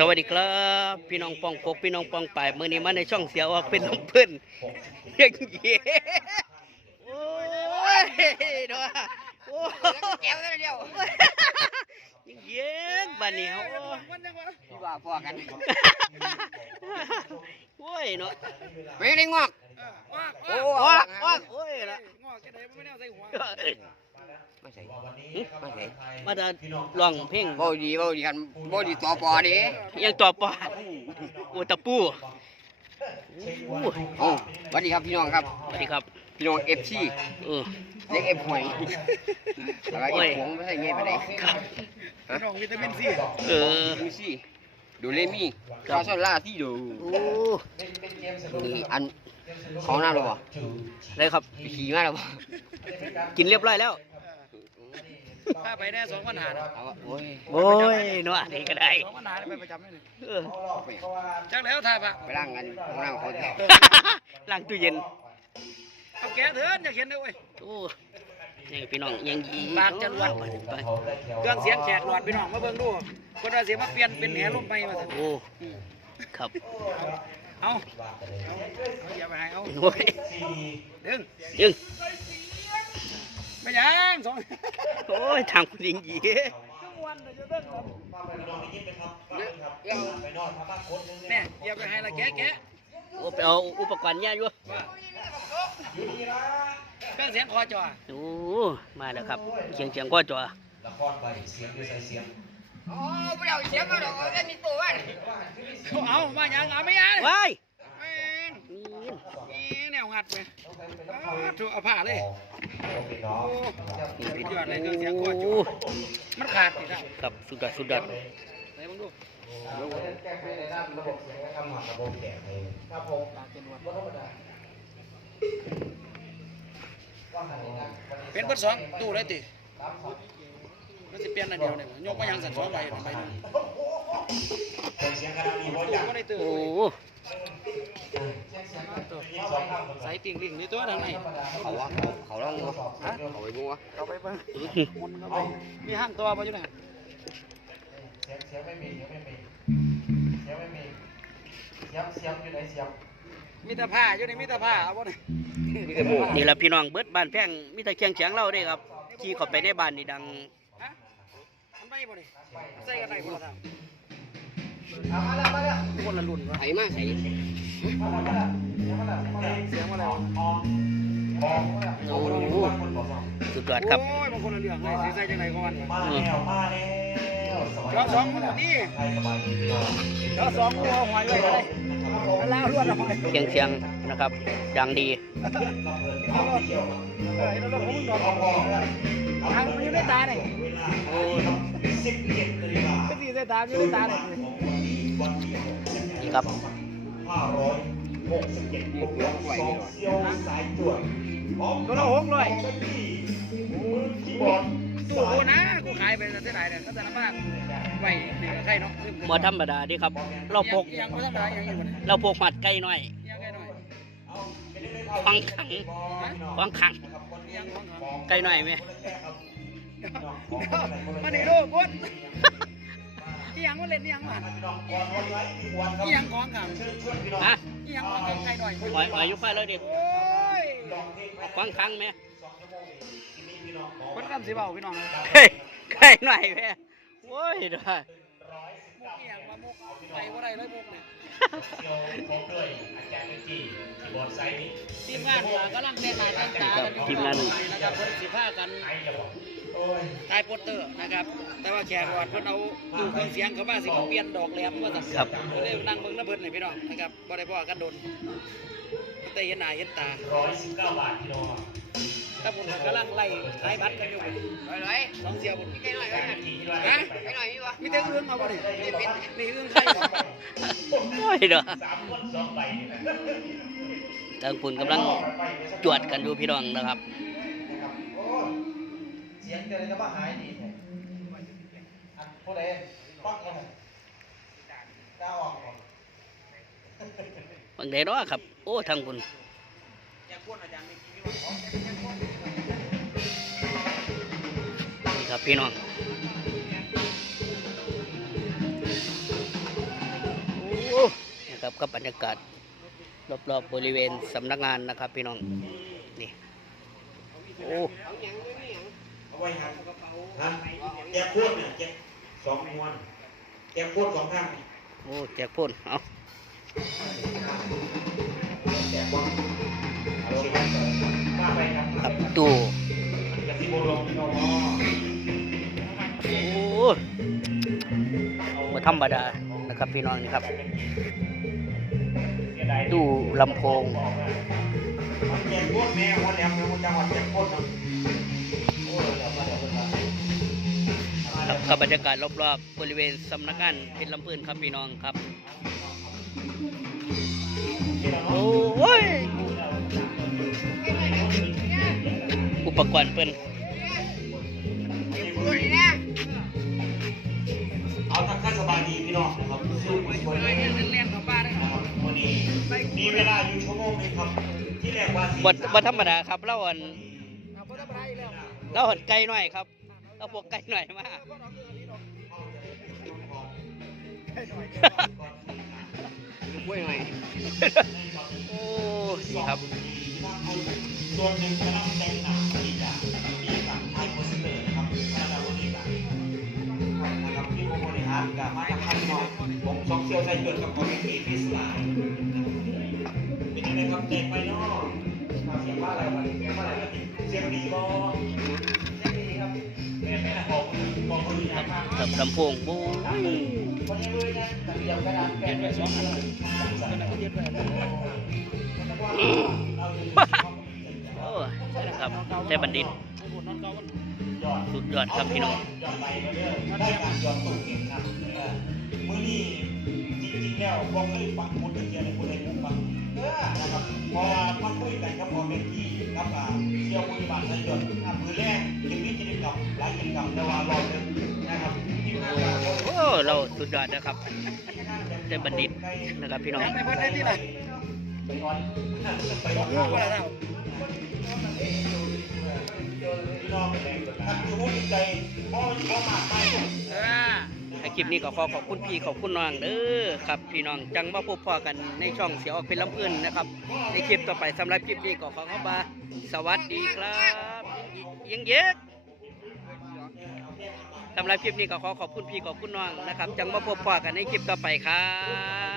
สวัสดีครับ พี่น้องปองปกพี่น้องปองป่ายมื่อนี้มาในช่องเสียว่าเป็นน้องเพื่อนเย้เย้โอ้ยเด้อโอ้ยแก้วเดียว เย็นบ้านนี้เขาพี่ว่าพอกันโอ้ยเนาะไม่ได้งอกโอ้โอ้โอ้ยโอ้ยโอ้ยละไม่ใช่ไม่ใช่มาจะร้องเพลงบ่ดีบ่ดีกันบ่ดีต่อปอดิยังตอบป่ะโอ้ตะปูโอ้โอ้สวัสดีครับพี่น้องครับสวัสดีครับพี่น้องเอฟซีเออเล็กเอฟหวยแล้วก็เอฟหงไม่ใช่เงี้ยไปไหน ครับน้องวิตามินซีเออดูสิดูเลมี่คาซอลล่าที่ดูโอ้นี่อันของน้ำหรอวะเลยครับไปขี่มาแล้ววะกินเรียบร้อยแล้วถ้าไปแน่สองปัญหาเอาวะโอ้ยโอ้ยเนาะนี่ก็ได้สองปัญหาไปประจำเลยเออจักแล้วถ่ายปะไปล่างกันของน้ำเขาแท้ล้างตู้เย็นเอาแกะเถินอยากเห็นเลยเว้ยโอ้ ยังพี่น้องยังยีปากจะรวนไปเครื่องเสียงแขกหลอดพี่น้องมาเบิ่งดูคนว่าเสียมาเปลี่ยนเป็นแหลมใหม่มาสิโอ้ครับเอาเอาอย่าไปให้เอาโอ้ยดึงยังไม่ยังสองโอ้ยทางคุณยิงยีเนี่ยอย่าไปให้ละแกะแกะโอ้ไปเอาอุปกรณ์ย่าอยู่ว่า เครื่องเสียงคอจอโอ้มาแล้วครับเชียงเชียงก็จ่อโอ้ไม่เอาเสียงมาหรอกเอาแต่มีตัวว่าเอามายังเอาไม่ยังว้ายแม่งนี่แนวงัดไปถูกเอาผ้าเลยโอ้สุดยอดเลยเครื่องเสียงคอจอโอ้มันขาดอีกแล้วครับสุดยอดสุดยอดไหนมึงดูเป็นเบิดสองตู้เลยติมันสิเปลี่ยนอันเดียวเนี่ยยกมายังสันสองใบใบหนึงตู้ก็ได้ตู้โอ้ใส่ติ่งลิงนี่ตัวทางไหนเขาวะเขาลองวะฮะเขาไปบัวเอาไปเบิ่งมุนเข้าไปมีห้างตัวมาอยู่ไหน มีแต่ผ้าอยู่ในมีแต่ผ้าเอาบ่เนี่ยนี่แหละพี่น้องเบิดบ้านแพงมีแต่เชียงเชียงเล่าได้ครับขี่เข้าไปในบ้านนี่ดังฮะมันไม่บ่เนี่ยใส่กันไหนบ่ล่ะคนละรุ่นวะไถมาใส่เสียงมาแล้วโอ้สุดยอดครับโอ้ยบางคนละเรื่องเลยสิใส่จังไหนก็วันอื มจอสองมันนี่จอสองหัวหอยไว้ก็ได้แล้วล้วนละหอยเชียงเชียงนะครับดังดีเออแล้วเราผมดอกทางมันอยู่ในตาเนี่ยโอ้เป็นสีใส่ตาอยู่ในตาเนี่ยนี่ครับนี่เปลือกกล้วยนี่หรอตัวละหกร้อย เท่าไหร่เนี่ยก็จะนำมากไว้นี่ก็ใครเนาะบ่ธรรมดาเดิครับ เราพกยังไม่ต้องได้ยังอยู่เนี่ยเราพกหมัดไก่หน่อยยังไงหน่อยฟังขังฟังขังยังของเขาไก่หน่อยไหมมาหนึ่งลูกกุดที่ยังมันเล่นที่ยังมันที่ยังของขังฮะที่ยังของใครหน่อยหอยหอยอยุคไฟเลยเด็กโอ้ยฟังขังไหมคนคำสิเบาพี่น้องเฮ้ย ไก่หน่อยไหมโว้ยเด้อมุกที่ยังมามุกไปก็ได้เลยมุกเนี่ยทีมงานกำลังเต้นหน้าเต้นตากันอยู่ทีมงานนะครับเพิ่นสิพากันตายโปสเตอร์นะครับ แต่ว่าแขกวอดเพิ่นเอาตู้เครื่องเสียงเข้ามาสิเขาเปลี่ยนดอกแหลมว่าซั่นครับเลยนั่งเบิ่งน้ำเพิ่นนี่พี่น้องนะครับบ่ได้พ่อกันโดนแต่เห็นหน้าเห็นตา119บาทพี่น้อง ถ้าผมกำลังไล่ขายบัตรกันอยู่ไปเลยสองเสียบุญไปหน่อยไปหน่อยฮะไปหน่อยพี่วะมีแต่อื่นมาบ่นี่นี่อื่นใครบ่โอ้ยเด้อทางคุณกำลังจวดกันอยู่พี่น้องนะครับเสียงเตือนจะมาหายดีเนี่ยอันพวกใดปักเองกล้าออกก่อนบางเดเนาะครับ โอ้ทางคุณนี่ครับ พี่น้องครับกับบรรยากาศรอบๆบบริเวณสำนักงานนะครับ พี่น้องนี่โอ้เอาไว้ครับฮะแกโคตรเนี่ยแกสองมวนแกโคตรสองข้างโอ้แจกพ่นเอาแกโคตรเอาสิครับว่าไปครับครับตู้ ธรรมดานะครับพี่น้องนี่ครับ ตู้ลำโพงครับบกับบรรยากาศรอบๆบบริเวณสำนักงานเพชรลำพื้นครับพี่น้องครับ โอ้ย อุปกรณ์เปิ้น ที่แรกว่าสิบทบธรรมดาครับเล่าอันเล่าหันไกลหน่อยครับเอาพวกไกลหน่อยมากล้วยหน่อยโอ้นี่ครับส่วนหนึ่งกำลังแต่งหนังที่จะมีการถ่ายโปสเตอร์นะครับคณะบริการนะครับที่ผู้บริหารกับมาจากข้างนอกผมสองเซียวใจเกิดกับคอมมิชชั่นฟิสไลน์ เป็นยังไงครับเด็กไปเนาะเสียงว่าอะไรวะเสียงว่าอะไรนะเสียงดีบ่เสียงดีครับแม่แม่บอกบอกคนอื่นะครับกับลำโพงโอ้ยคนนี้เลยนะเดียวกระดานแปดไปสองอันเลยโอ้นะครับแต่บัณฑิตสุดยอดครับพี่น้องหยอดไปมาเรื่อยได้การหยอดตู้เก็บครับเมือนี้จริงๆแล้วบอกเลยปักหมุดเกียร์ในคนเลยมุกปักเออ พอมาคุยกันกับพ่อแม่ที่กับอ่าเที่ยวมือบาทใช้หยดอะมือแรกยังมีกิจกรรมหลายกิจกรรมแต่ว่ารอเลยนะครับที่มาจากโอ้เราสุดยอดนะครับแต่บัณฑิตนะครับพี่น้องไปเพิ่นได้ที่ไหนไปก่อนไปก่อนโอ้โหแล้วพี่น้องท่านคือผู้ดีใจพ่อพ่อมากไปเออใน คลิปนี้ก็ขอขอบคุณพี่ขอบคุณน้องเด้อครับพี่น้องจังมาพบพอกันในช่องเสียออกเป็นลำพื้นนะครับ ในคลิปต่อไปสำหรับคลิปนี้ก็ขอเข้ามาสวัสดีครับยังเยอะสำหรับคลิปนี้ก็ขอขอบคุณพี่ขอบคุณน้องนะครับ จังมาพบพอกันในคลิปต่อไปครับ